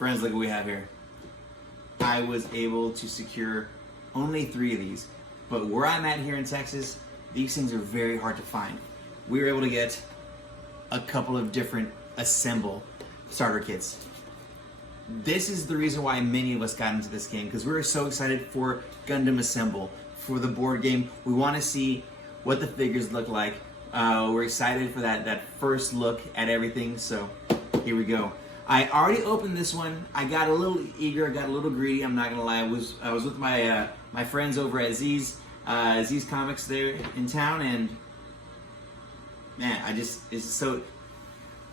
Friends, look what we have here. I was able to secure only 3 of these, but where I'm at here in Texas, these things are very hard to find. We were able to get a couple of different assemble starter kits. This is the reason why many of us got into this game, because we were so excited for Gundam Assemble, for the board game. We want to see what the figures look like. We're excited for that first look at everything, so here we go. I already opened this one. I got a little eager, I got a little greedy, I'm not gonna lie. I was with my my friends over at Z's Comics there in town, and man, it's so,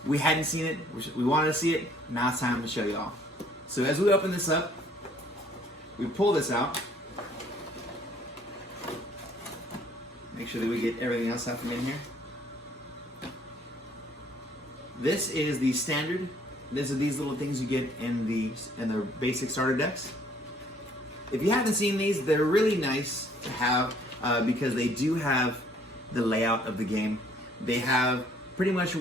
we hadn't seen it, we wanted to see it, now it's time to show y'all. So as we open this up, we pull this out, make sure that we get everything else out from in here. This is the standard. These are these little things you get in the basic starter decks. If you haven't seen these, they're really nice to have because they do have the layout of the game. They have pretty much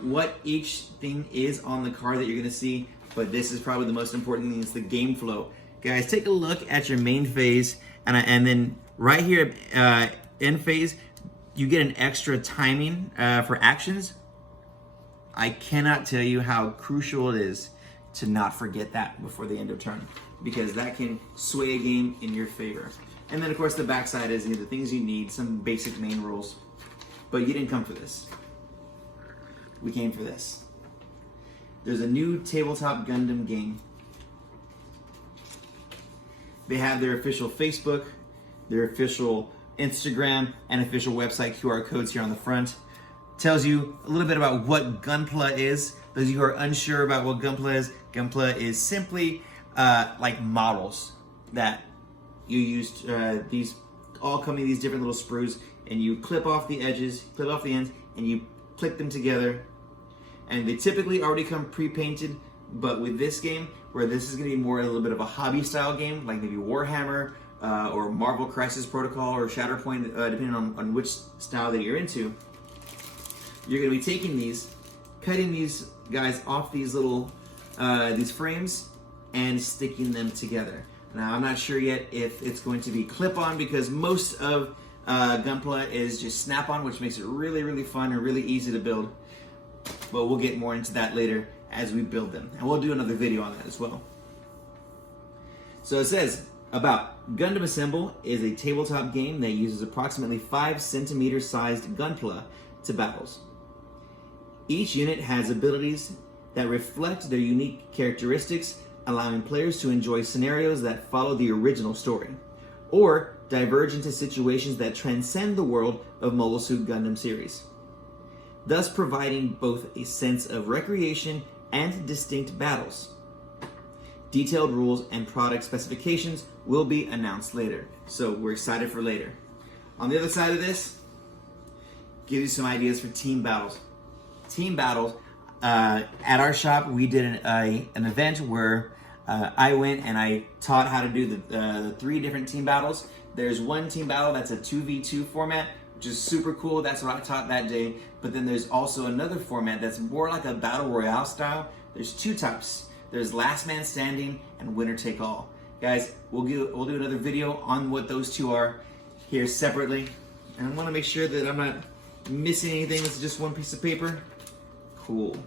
what each thing is on the card that you're going to see, but this is probably the most important thing, is the game flow. Guys, take a look at your main phase, and then right here end phase, you get an extra timing for actions. I cannot tell you how crucial it is to not forget that before the end of turn, because that can sway a game in your favor. And then of course the backside is the things you need, some basic main rules. But you didn't come for this. We came for this. There's a new tabletop Gundam game. They have their official Facebook, their official Instagram, and official website QR codes here on the front. Tells you a little bit about what Gunpla is. Those of you who are unsure about what Gunpla is simply like models that you use. These all come in these different little sprues, and you clip off the edges, clip off the ends, and you click them together. And they typically already come pre-painted, but with this game, where this is going to be more a little bit of a hobby style game, like maybe Warhammer or Marvel Crisis Protocol or Shatterpoint, depending on which style that you're into. You're going to be taking these, cutting these guys off these little these frames, and sticking them together. Now, I'm not sure yet if it's going to be clip-on, because most of Gunpla is just snap-on, which makes it really, really fun and really easy to build. But we'll get more into that later as we build them, and we'll do another video on that as well. So it says about Gundam Assemble is a tabletop game that uses approximately 5 centimeter sized Gunpla to battles. Each unit has abilities that reflect their unique characteristics, allowing players to enjoy scenarios that follow the original story, or diverge into situations that transcend the world of Mobile Suit Gundam series, thus providing both a sense of recreation and distinct battles. Detailed rules and product specifications will be announced later, so we're excited for later. On the other side of this, gives you some ideas for team battles. Team battles, at our shop we did an event where I went and I taught how to do the 3 different team battles. There's one team battle that's a 2v2 format, which is super cool. That's what I taught that day. But then there's also another format that's more like a battle royale style. There's 2 types. There's last man standing and winner take all. Guys, we'll do another video on what those 2 are here separately. And I want to make sure that I'm not missing anything. It's just one piece of paper. Cool.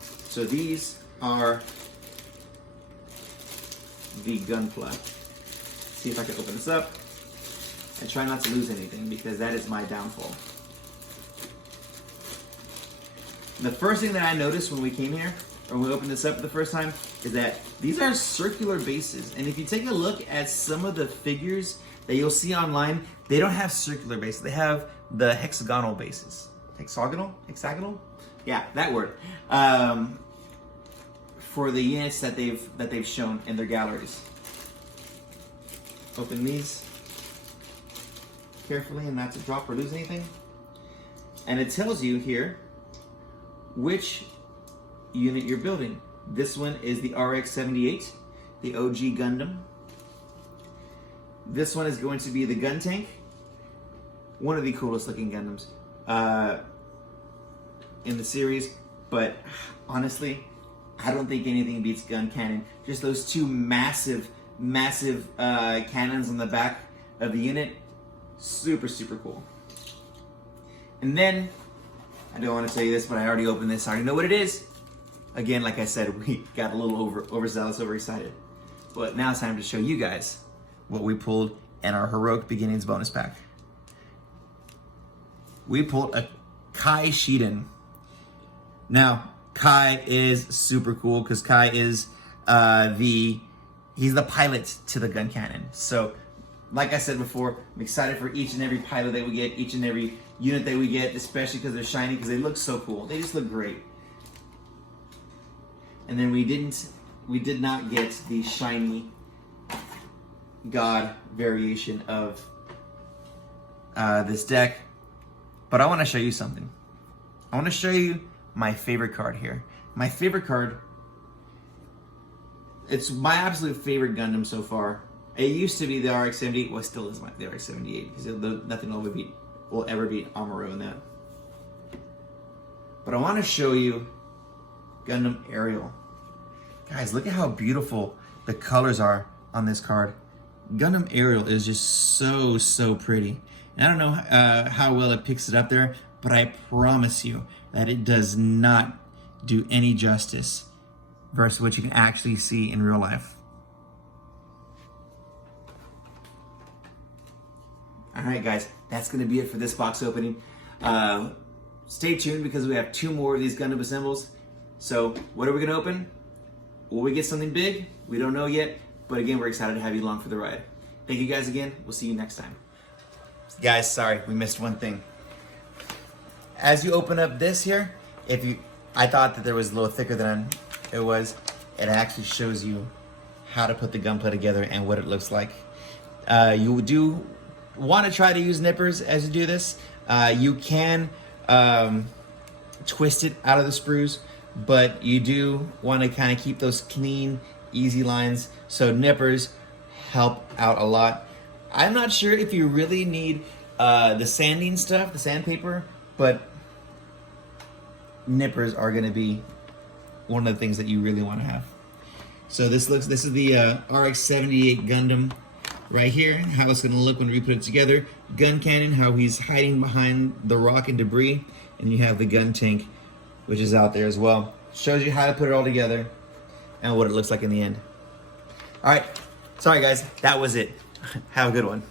So these are the Gunpla. See if I can open this up and try not to lose anything, because that is my downfall. The first thing that I noticed when we came here, or when we opened this up the first time, is that these are circular bases. And if you take a look at some of the figures that you'll see online, they don't have circular bases. They have the hexagonal bases. Hexagonal? Hexagonal? Yeah, that word. For the units that they've shown in their galleries. Open these carefully and not to drop or lose anything. And it tells you here which unit you're building. This one is the RX-78, the OG Gundam. This one is going to be the Gun Tank, one of the coolest looking Gundams in the series, but honestly, I don't think anything beats gun cannon. Just those two massive cannons on the back of the unit. Super, super cool. And then, I don't want to tell you this, but I already opened this. I already know what it is. Again, like I said, we got a little overzealous, overexcited. But now it's time to show you guys what we pulled in our Heroic Beginnings bonus pack. We pulled a Kai Shiden. Now, Kai is super cool because Kai is he's the pilot to the gun cannon. So, like I said before, I'm excited for each and every pilot that we get, each and every unit that we get, especially because they're shiny, because they look so cool. They just look great. And then we did not get the shiny God variation of this deck. But I want to show you something. I want to show you my favorite card here. My favorite card, it's my absolute favorite Gundam so far. It used to be the RX-78, well, it still is the RX-78, because nothing will ever beat Amuro in that. But I want to show you Gundam Ariel. Guys, look at how beautiful the colors are on this card. Gundam Ariel is just so pretty. And I don't know how well it picks it up there, but I promise you that it does not do any justice versus what you can actually see in real life. All right, guys, that's going to be it for this box opening. Stay tuned because we have 2 more of these Gundam assembles. So what are we going to open? Will we get something big? We don't know yet, but again, we're excited to have you along for the ride. Thank you guys again. We'll see you next time. Guys, sorry, we missed one thing. As you open up this here, I thought that there was a little thicker than it was. It actually shows you how to put the Gunpla together and what it looks like. You do want to try to use nippers as you do this. You can twist it out of the sprues, but you do want to kind of keep those clean, easy lines. So nippers help out a lot. I'm not sure if you really need the sanding stuff, the sandpaper, but nippers are going to be one of the things that you really want to have. So this is the RX-78 Gundam right here, how it's going to look when we put it together. Gun cannon, how he's hiding behind the rock and debris, and you have the gun tank, which is out there as well. Shows you how to put it all together and what it looks like in the end. All right, sorry guys, that was it. Have a good one.